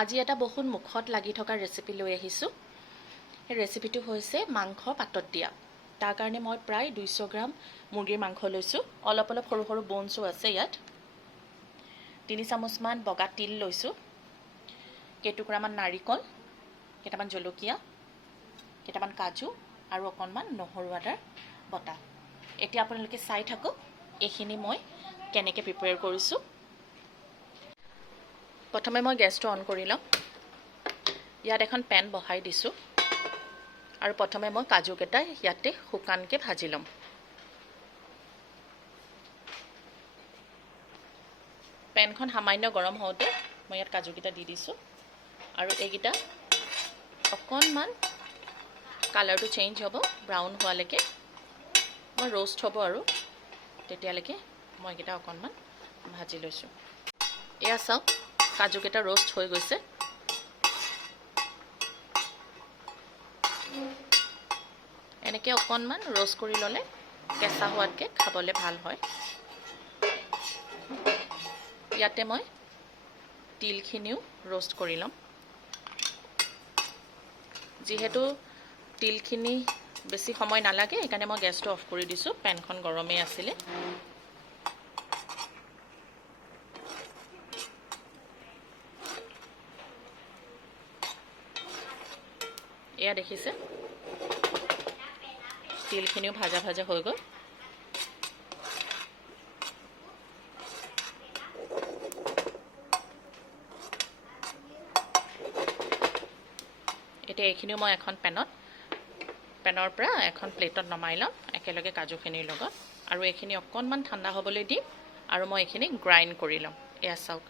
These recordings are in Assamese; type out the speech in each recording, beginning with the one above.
আজি এটা বহুত মুখত লাগি থকা ৰেচিপি লৈ আহিছোঁ। এই ৰেচিপিটো হৈছে মাংস পাতত দিয়া। তাৰ কাৰণে মই প্ৰায় 200 গ্ৰাম মুৰ্গীৰ মাংস লৈছোঁ। অলপ অলপ সৰু সৰু বনছো আছে ইয়াত। 3 চামুচমান বগা তিল লৈছোঁ, কেইটুকুৰামান নাৰিকল, কেইটামান জলকীয়া, কেইটামান কাজু আৰু অকণমান নহৰু আদাৰ বটা। এতিয়া আপোনালোকে চাই থাকক এইখিনি মই কেনেকৈ প্ৰিপেয়াৰ কৰিছোঁ। প্ৰথমে মই গেছটো অন কৰি লওঁ। ইয়াত এখন পেন বহাই দিছোঁ আৰু প্ৰথমে মই কাজুকেইটা ইয়াতে শুকানকৈ ভাজি ল'ম। পেনখন সামান্য গৰম হওঁতে মই ইয়াত কাজুকেইটা দি দিছোঁ আৰু এইকেইটা অকণমান কালাৰটো চেঞ্জ হ'ব, ব্ৰাউন হোৱালৈকে মই ৰোষ্ট হ'ব আৰু তেতিয়ালৈকে মই এইকেইটা অকণমান ভাজি লৈছোঁ। এয়া চাওক, কাজুকেইটা ৰোষ্ট হৈ গৈছে। এনেকৈ অকণমান ৰোষ্ট কৰি ল'লে কেঁচা হোৱাতকৈ খাবলৈ ভাল হয়। ইয়াতে মই তিলখিনিও ৰোষ্ট কৰি ল'ম। যিহেতু তিলখিনি বেছি সময় নালাগে, সেইকাৰণে মই গেছটো অফ কৰি দিছোঁ। পেনখন গৰমেই আছিলে। এয়া দেখিছে, তিলখিনিও ভাজা ভাজা হৈ গ'ল। এতিয়া এইখিনিও মই এখন পেনৰ পৰা এখন প্লেটত নমাই ল'ম একেলগে কাজুখিনিৰ লগত, আৰু এইখিনি অকণমান ঠাণ্ডা হ'বলৈ দিম আৰু মই এইখিনি গ্ৰাইণ্ড কৰি ল'ম। এয়া চাওক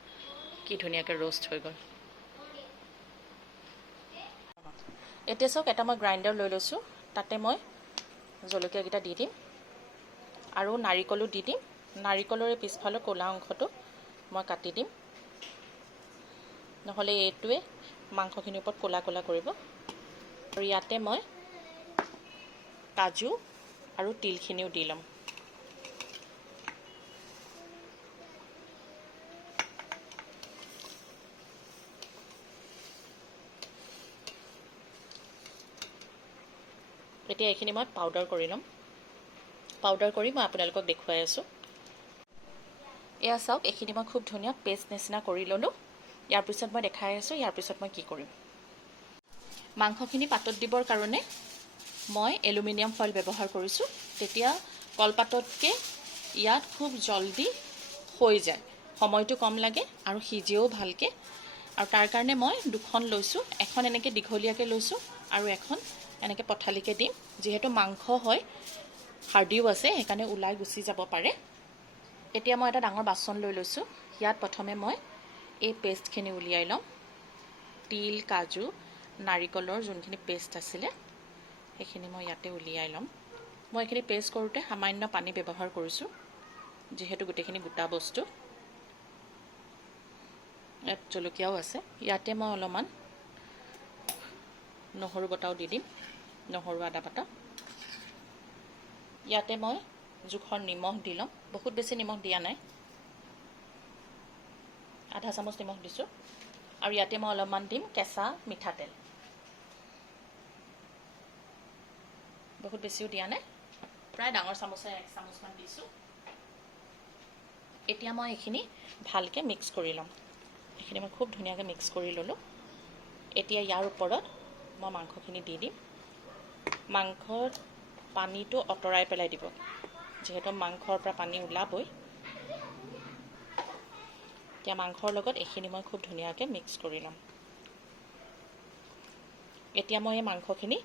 কি ধুনীয়াকৈ ৰোষ্ট হৈ গ'ল। এতিয়া চাওক, এটা মই গ্ৰাইণ্ডাৰ লৈ লৈছোঁ। তাতে মই জলকীয়াকেইটা দি দিম আৰু নাৰিকলো দি দিম। নাৰিকলৰ পিছফালৰ ক'লা অংশটো মই কাটি দিম, নহ'লে এইটোৱে মাংসখিনিৰ ওপৰত ক'লা ক'লা কৰিব। আৰু ইয়াতে মই কাজু আৰু তিলখিনিও দি ল'ম। এতিয়া এইখিনি মই পাউডাৰ কৰি ল'ম। পাউডাৰ কৰি মই আপোনালোকক দেখুৱাই আছোঁ। এয়া চাওক, এইখিনি মই খুব ধুনীয়া পেষ্ট নিচিনা কৰি ল'লোঁ। ইয়াৰ পিছত মই দেখাই আছোঁ ইয়াৰ পিছত মই কি কৰিম। মাংসখিনি পাতত দিবৰ কাৰণে মই এলুমিনিয়াম ফইল ব্যৱহাৰ কৰিছোঁ। তেতিয়া কলপাততকৈ ইয়াত খুব জল্দি হৈ যায়, সময়টো কম লাগে আৰু সিজেও ভালকৈ। আৰু তাৰ কাৰণে মই দুখন লৈছোঁ, এখন এনেকৈ দীঘলীয়াকৈ লৈছোঁ আৰু এখন এনেকৈ পঠালিকৈ দিম। যিহেতু মাংস হয়, হাৰ্ডিও আছে, সেইকাৰণে ওলাই গুচি যাব পাৰে। এতিয়া মই এটা ডাঙৰ বাচন লৈ লৈছোঁ। ইয়াত প্ৰথমে মই এই পেষ্টখিনি উলিয়াই ল'ম। তিল, কাজু, নাৰিকলৰ যোনখিনি পেষ্ট আছিলে সেইখিনি মই ইয়াতে উলিয়াই ল'ম। মই এইখিনি পেষ্ট কৰোঁতে সামান্য পানী ব্যৱহাৰ কৰিছোঁ, যিহেতু গোটেইখিনি গোটা বস্তু। ইয়াত জলকীয়াও আছে। ইয়াতে মই অলপমান নহৰু বটাও দি দিম, নহৰু আদা বটা। ইয়াতে মই জোখৰ নিমখ দি ল'ম। বহুত বেছি নিমখ দিয়া নাই, আধা চামুচ নিমখ দিছোঁ। আৰু ইয়াতে মই অলপমান দিম কেঁচা মিঠাতেল। বহুত বেছিও দিয়া নাই, প্ৰায় ডাঙৰ চামুচে 1 চামুচমান দিছোঁ। এতিয়া মই এইখিনি ভালকৈ মিক্স কৰি ল'ম। এইখিনি মই খুব ধুনীয়াকৈ মিক্স কৰি ল'লোঁ। এতিয়া ইয়াৰ ওপৰত মই মাংসখিনি দি দিম। মাংসৰ পানীটো আঁতৰাই পেলাই দিব, যিহেতু মাংসৰ পৰা পানী ওলাবই। এতিয়া মাংসৰ লগত এইখিনি মই খুব ধুনীয়াকৈ মিক্স কৰি ল'ম। এতিয়া মই এই মাংসখিনি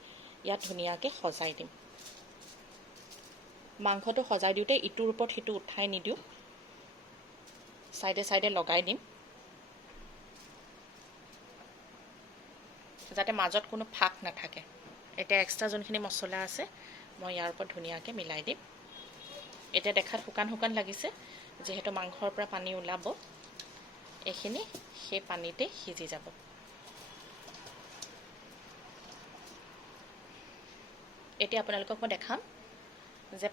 ইয়াত ধুনীয়াকৈ সজাই দিম। মাংসটো সজাই দিওঁতে ইটোৰ ওপৰত সিটো উঠাই নিদিওঁ, চাইডে চাইডে লগাই দিম, যাতে মাজত কোনো ফাঁক নাথাকে। এতিয়া এক্সট্ৰা যোনখিনি মছলা আছে মই ইয়াৰ ওপৰত ধুনীয়াকৈ মিলাই দিম। এতিয়া দেখাত শুকান শুকান লাগিছে, যিহেতু মাংসৰ পৰা পানী ওলাব, এইখিনি সেই পানীতে সিজি যাব। এতিয়া আপোনালোকক মই দেখাম যে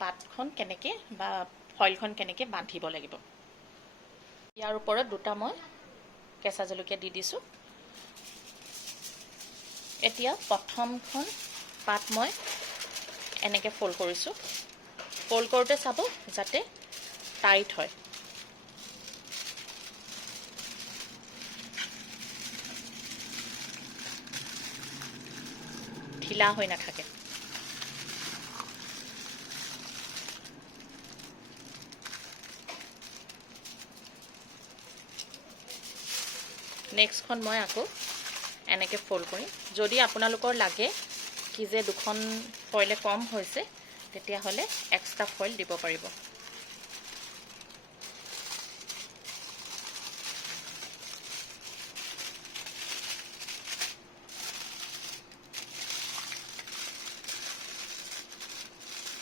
পাতখন কেনেকৈ বা ফইলখন কেনেকৈ বান্ধিব লাগিব। ইয়াৰ ওপৰত দুটা মই কেঁচা জলকীয়া দি দিছোঁ। এতিয়া প্ৰথমখন পাত মই এনেকৈ ফ'ল্ড কৰিছোঁ। ফ'ল্ড কৰোঁতে চাব যাতে টাইট হয়। ঢিলা হৈ নাথাকে। নেক্সটখন মই আকৌ এনেকৈ ফ'ল্ড কৰিম। যদি আপোনালোকৰ লাগে কি যে দুখন ফইলে কম হৈছে, তেতিয়াহ'লে এক্সট্ৰা ফইল দিব পাৰিব।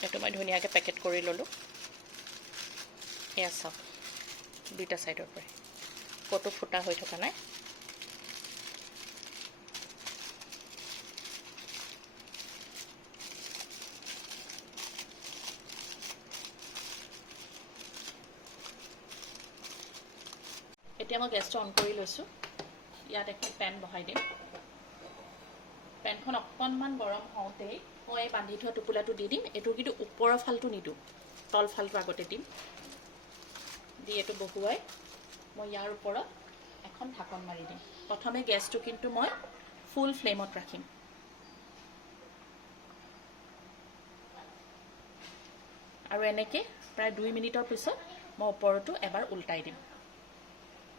এইটো মই ধুনীয়াকৈ পেকেট কৰি ল'লোঁ। এয়া চাওক, দুইটা ছাইডৰ পৰাই ক'তো ফুটা হৈ থকা নাই। এতিয়া মই গেছটো অন কৰি লৈছোঁ। ইয়াত এখন পেন বহাই দিম। পেনখন অকণমান গৰম হওঁতেই মই এই বান্ধি থোৱা টোপোলাটো দি দিম। এইটো কিন্তু ওপৰৰ ফালটো নিদিওঁ, তল ফালটো আগতে দিম। দি এইটো বহুৱাই মই ইয়াৰ ওপৰত এখন ঢাকন মাৰি দিম। প্ৰথমে গেছটো কিন্তু মই ফুল ফ্লেমত ৰাখিম। আৰু এনেকৈ প্ৰায় 2 মিনিটৰ পিছত মই ওপৰতো এবাৰ উল্টাই দিম।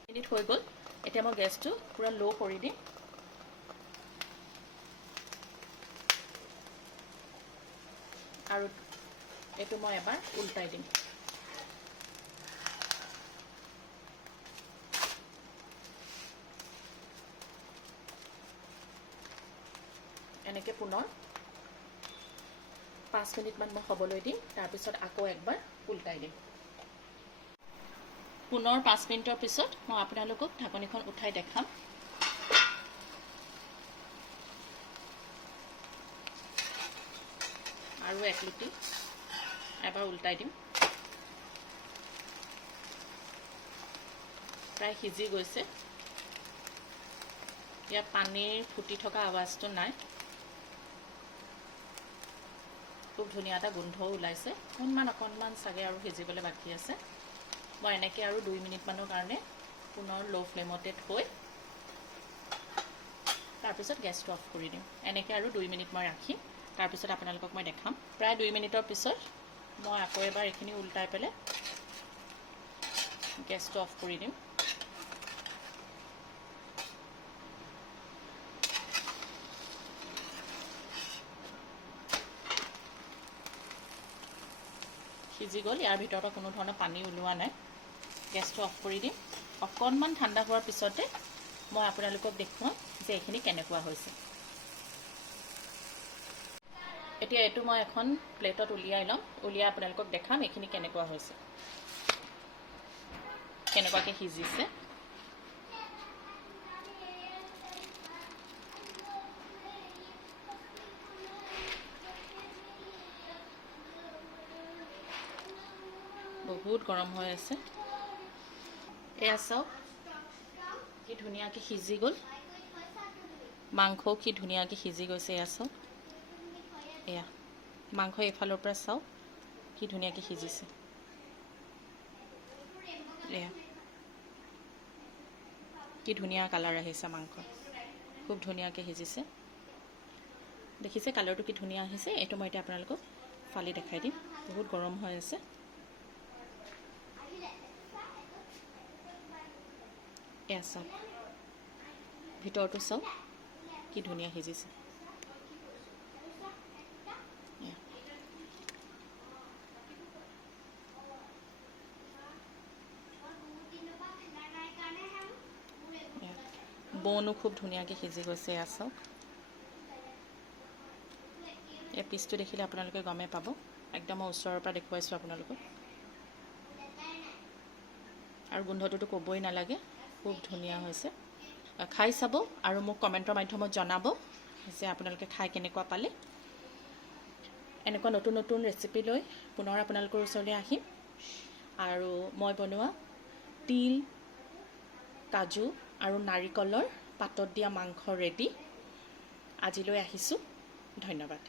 মিনিট হৈ গ'ল। এতিয়া মই গেছটো পূৰা ল' কৰি দিম। আৰু এইটো মই এবাৰ উল্টাই দিম। এনেকৈ পুনৰ 5 মিনিটমান মই হ'বলৈ দিম। তাৰপিছত আকৌ একবাৰ উল্টাই দিম। পুনৰ 5 মিনিটৰ পিছত মই আপোনালোকক ঢাকনিখন উঠাই দেখাম। আৰু এক লুটি এবাৰ উল্টাই দিম। প্ৰায় সিজি গৈছে। ইয়াত পানীৰ ফুটি থকা আৱাজটো নাই। খুব ধুনীয়া এটা গোন্ধও ওলাইছে। অকণমান চাগে আৰু সিজিবলৈ বাকী আছে। মই এনেকৈ আৰু 2 মিনিটমানৰ কাৰণে পুনৰ ল' ফ্লেমতে থৈ তাৰপিছত গেছটো অফ কৰি দিম। এনেকৈ আৰু 2 মিনিট মই ৰাখিম। তাৰপিছত আপোনালোকক মই দেখাম। প্ৰায় 2 মিনিটৰ পিছত মই আকৌ এবাৰ এইখিনি উল্টাই পেলাই গেছটো অফ কৰি দিম। সিজি গ'ল। ইয়াৰ ভিতৰৰ পৰা কোনো ধৰণৰ পানী ওলোৱা নাই। গেছটো অফ কৰি দিম। অকণমান ঠাণ্ডা হোৱাৰ পিছতে মই আপোনালোকক দেখুৱাম যে এইখিনি কেনেকুৱা হৈছে। এতিয়া এইটো মই এখন প্লেটত উলিয়াই ল'ম। উলিয়াই আপোনালোকক দেখাম এইখিনি কেনেকুৱা হৈছে, কেনেকুৱাকৈ সিজিছে। বহুত গৰম হৈ আছে। এয়া চাওক কি ধুনীয়াকৈ সিজি গ'ল। মাংসও কি ধুনীয়াকৈ সিজি গৈছে। এয়া চাওক, এয়া মাংস এইফালৰ পৰা চাওক কি ধুনীয়াকৈ সিজিছে। এয়া কি ধুনীয়া কালাৰ আহিছে মাংস, খুব ধুনীয়াকৈ সিজিছে। দেখিছে কালাৰটো কি ধুনীয়া আহিছে। এইটো মই এতিয়া আপোনালোকক ফালি দেখাই দিম। বহুত গৰম হৈ আছে। এয়া চাওক, ভিতৰটো চাওক কি ধুনীয়া সিজিছে। বনো খুব ধুনীয়াকৈ সিজি গৈছে। এয়া চাওক, এই পিচটো দেখিলে আপোনালোকে গমেই পাব। একদম মই ওচৰৰ পৰা দেখুৱাইছোঁ আপোনালোকক। আৰু গোন্ধটোতো ক'বই নালাগে, খুব ধুনীয়া হৈছে। খাই চাব আৰু মোক কমেণ্টৰ মাধ্যমত জনাব যে আপোনালোকে খাই কেনেকুৱা পালে। এনেকুৱা নতুন নতুন ৰেচিপি লৈ পুনৰ আপোনালোকৰ ওচৰলৈ আহিম। আৰু মই বনোৱা তিল, কাজু আৰু নাৰিকলৰ পাতত দিয়া মাংস ৰেডি। আজিলৈ আহিছোঁ, ধন্যবাদ।